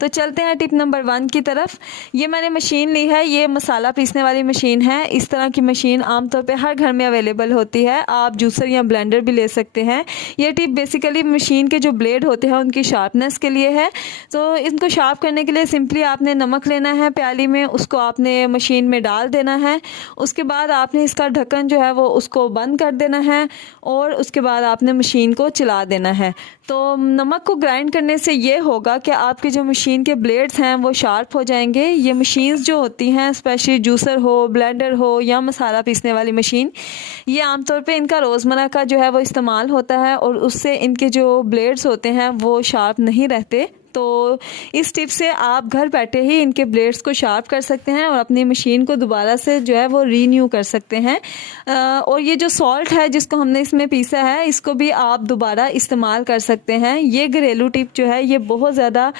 तो चलते हैं टिप नंबर 1 की तरफ। ये मैंने मशीन ली है, ये मसाला पीसने वाली मशीन है। इस तरह की मशीन आमतौर पे हर घर में अवेलेबल होती है। आप जूसर या ब्लेंडर भी ले सकते हैं। ये टिप बेसिकली मशीन के जो ब्लेड होते हैं उनकी शार्पनेस के लिए है। तो इनको शार्प करने के लिए सिंपली आपने नमक लेना है प्याली में, उसको आपने मशीन में डाल देना है। उसके बाद आपने इसका ढक्कन जो है वो उसको बंद कर देना है और उसके बाद आपने मशीन को चला देना है। तो नमक को ग्राइंड करने से ये होगा कि आपकी जो मशीन के ब्लेड्स हैं वो शार्प हो जाएंगे। ये मशीन्स जो होती हैं, स्पेशली जूसर हो, ब्लेंडर हो या मसाला पीसने वाली मशीन, ये आमतौर पे इनका रोज़मर्रा का जो है वो इस्तेमाल होता है और उससे इनके जो ब्लेड्स होते हैं वो शार्प नहीं रहते। तो इस टिप से आप घर बैठे ही इनके ब्लेड्स को शार्प कर सकते हैं और अपनी मशीन को दोबारा से जो है वो रीन्यू कर सकते हैं। और ये जो सॉल्ट है जिसको हमने इसमें पीसा है, इसको भी आप दोबारा इस्तेमाल कर सकते हैं। ये घरेलू टिप जो है ये बहुत ज़्यादा